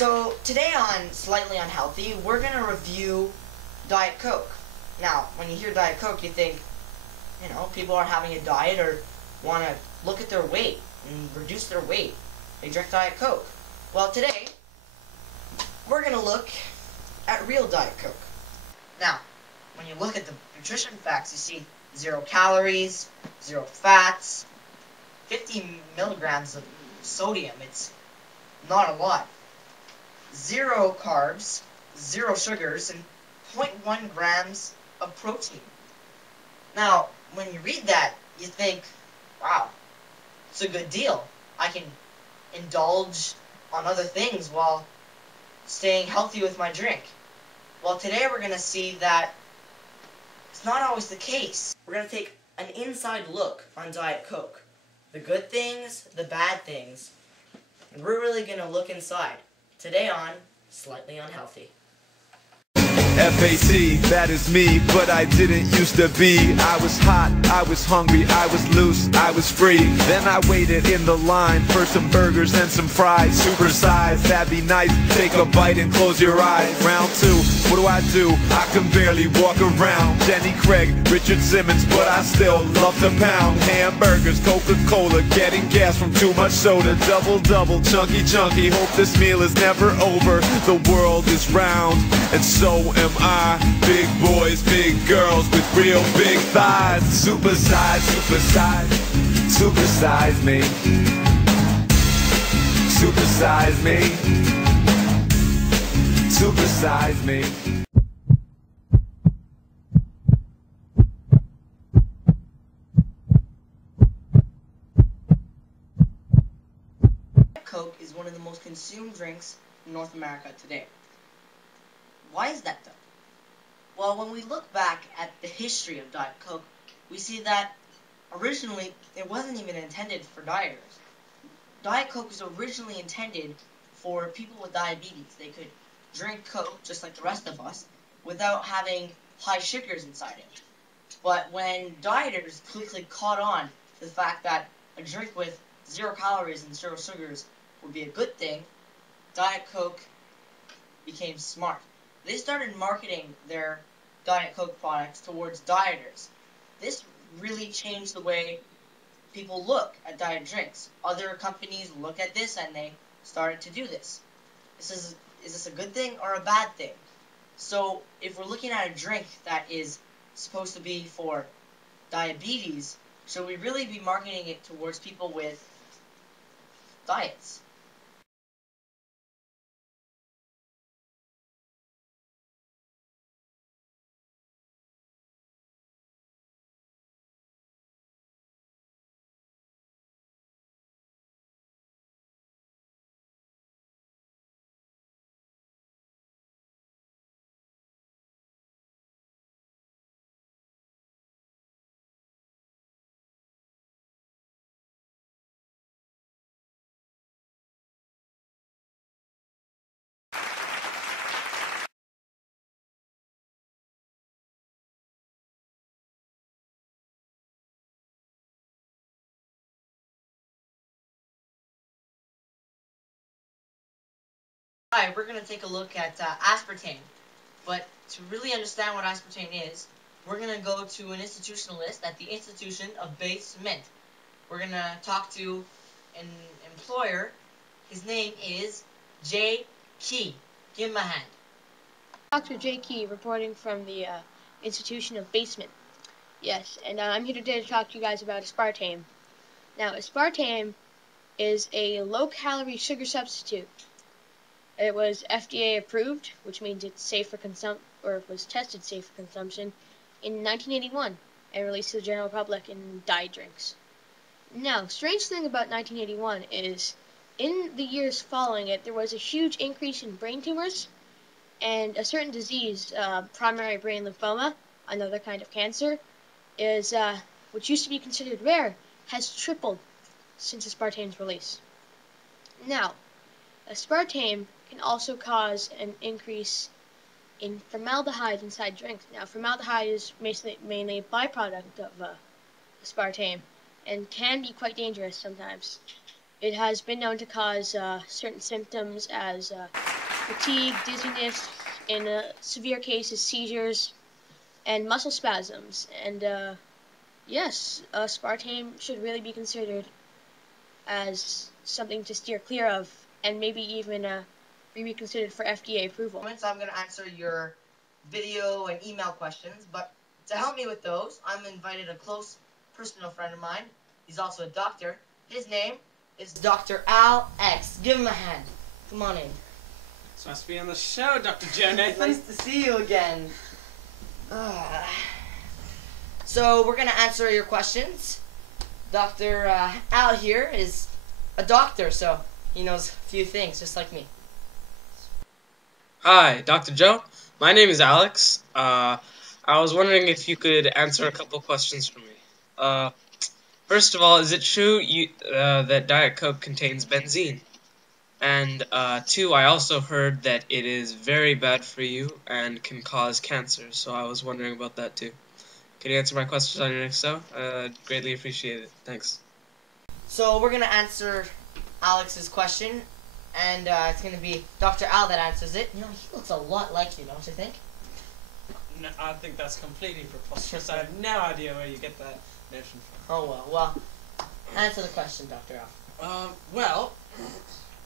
So today on Slightly Unhealthy, we're going to review Diet Coke. Now, when you hear Diet Coke, you think, people are having a diet or want to look at their weight and reduce their weight. They drink Diet Coke. Well, today, we're going to look at real Diet Coke. Now, when you look at the nutrition facts, you see 0 calories, 0 fats, 50 milligrams of sodium. It's not a lot. 0 carbs, 0 sugars, and 0.1 grams of protein. Now, when you read that, you think, wow, it's a good deal. I can indulge on other things while staying healthy with my drink. Well, today we're going to see that it's not always the case. We're going to take an inside look on Diet Coke. The good things, the bad things. And we're really going to look inside. Today on Slightly Unhealthy. FAT, that is me, but I didn't used to be. I was hot, I was hungry, I was loose, I was free. Then I waited in the line for some burgers and some fries. Supersize, that'd be nice, take a bite and close your eyes. Round 2, what do? I can barely walk around. Jenny Craig, Richard Simmons, but I still love to pound. Hamburgers, Coca-Cola, getting gas from too much soda. Double, chunky, hope this meal is never over. The world is round, and so am I. Big boys, big girls with real big thighs. Supersize me. Supersize me. Supersize me. Coke is one of the most consumed drinks in North America today. Why is that though? Well, when we look back at the history of Diet Coke, we see that originally it wasn't even intended for dieters. Diet Coke was originally intended for people with diabetes. They could drink Coke just like the rest of us without having high sugars inside it. But when dieters quickly caught on to the fact that a drink with 0 calories and 0 sugars would be a good thing, Diet Coke became smart. They started marketing their Diet Coke products towards dieters. This really changed the way people look at diet drinks. Other companies look at this and they started to do this. Is this a good thing or a bad thing? So if we're looking at a drink that is supposed to be for diabetes, should we really be marketing it towards people with diets? Alright, we're going to take a look at aspartame. But to really understand what aspartame is, we're going to go to an institutionalist at the Institution of Base Mint. We're going to talk to an employer. His name is Jay Key. Give him a hand. Dr. Jay Key, reporting from the Institution of Base Mint. Yes, and I'm here today to talk to you guys about aspartame. Now, aspartame is a low-calorie sugar substitute. It was FDA approved, which means it's safe for it was tested safe for consumption in 1981 and released to the general public in diet drinks. Now, strange thing about 1981 is in the years following it, there was a huge increase in brain tumors and a certain disease, primary brain lymphoma, another kind of cancer, is which used to be considered rare, has tripled since aspartame's release. Now, aspartame can also cause an increase in formaldehyde inside drinks. Now, formaldehyde is mainly a byproduct of aspartame and can be quite dangerous sometimes. It has been known to cause certain symptoms as fatigue, dizziness, in severe cases, seizures, and muscle spasms. And yes, aspartame should really be considered as something to steer clear of, and maybe even be reconsidered for FDA approval. I'm going to answer your video and email questions, but to help me with those, I'm invited a close personal friend of mine. He's also a doctor. His name is Dr. Al X. Give him a hand. Come on in. It's nice to be on the show, Dr. Joe Nathan. Nice to see you again. So we're going to answer your questions. Dr. Al here is a doctor, so he knows a few things, just like me. Hi, Dr. Joe. My name is Alex. I was wondering if you could answer a couple questions for me. First of all, is it true that Diet Coke contains benzene? And 2, I also heard that it is very bad for you and can cause cancer, so I was wondering about that too. Can you answer my questions on your next show? I'd greatly appreciate it. Thanks. So we're going to answer Alex's question, and it's going to be Dr. Al that answers it. You know, he looks a lot like you, don't you think? No, I think that's completely preposterous. I have no idea where you get that notion from. Oh, well, answer the question, Dr. Al. Well,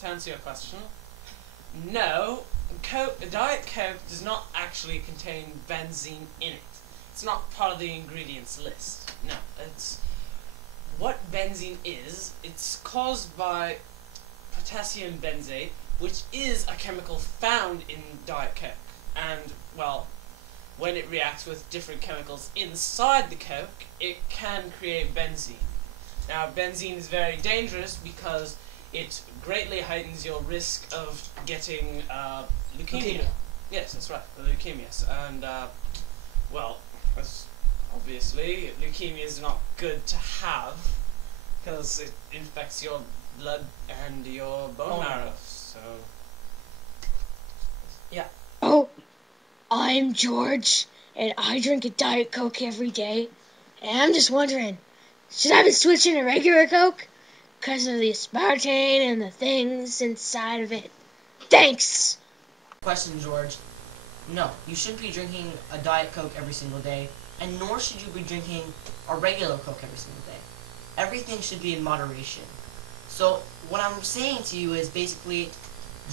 to answer your question, no, Diet Coke does not actually contain benzene in it. It's not part of the ingredients list. No, it's what benzene is. It's caused by potassium benzate, which is a chemical found in Diet Coke. And, well, when it reacts with different chemicals inside the Coke, it can create benzene. Now, benzene is very dangerous because it greatly heightens your risk of getting leukemia. Yes, that's right, the leukemias. And, well, obviously, leukemia is not good to have because it infects your blood and your bone marrow. So, yeah. Oh, I'm George, and I drink a Diet Coke every day. And I'm just wondering, should I be switching to regular Coke? Because of the aspartame and the things inside of it. Thanks! Question, George. No, you shouldn't be drinking a Diet Coke every single day, and nor should you be drinking a regular Coke every single day. Everything should be in moderation. So, what I'm saying to you is basically,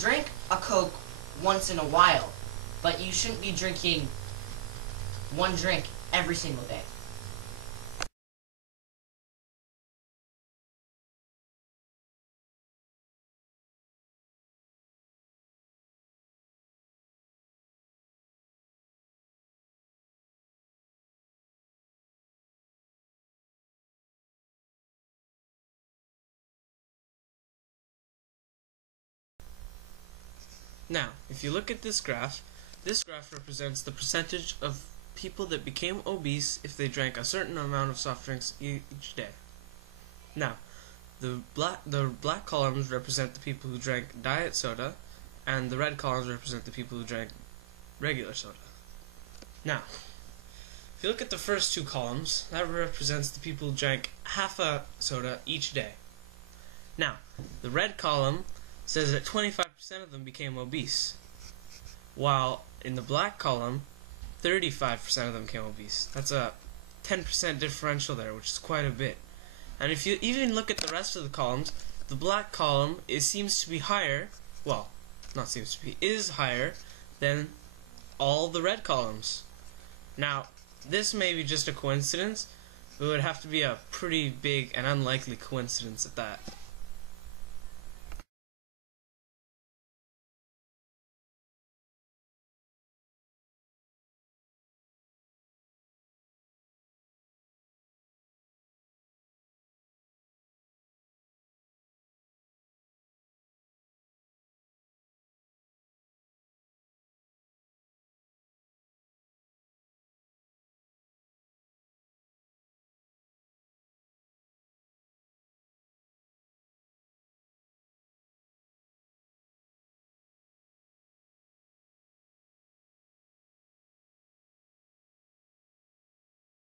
drink a Coke once in a while, but you shouldn't be drinking one drink every single day. Now, if you look at this graph represents the percentage of people that became obese if they drank a certain amount of soft drinks each day. Now, the black columns represent the people who drank diet soda, and the red columns represent the people who drank regular soda. Now, if you look at the first 2 columns, that represents the people who drank half a soda each day. Now, the red column says that 25% of them became obese, while in the black column, 35% of them became obese. That's a 10% differential there, which is quite a bit. And if you even look at the rest of the columns, the black column seems to be higher, well, not seems to be, is higher than all the red columns. Now, this may be just a coincidence, but it would have to be a pretty big and unlikely coincidence at that.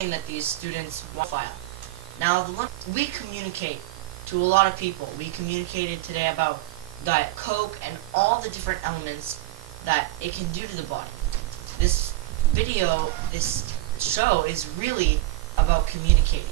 That these students file. Now, we communicate to a lot of people. We communicated today about Diet Coke and all the different elements that it can do to the body. This video, this show is really about communicating.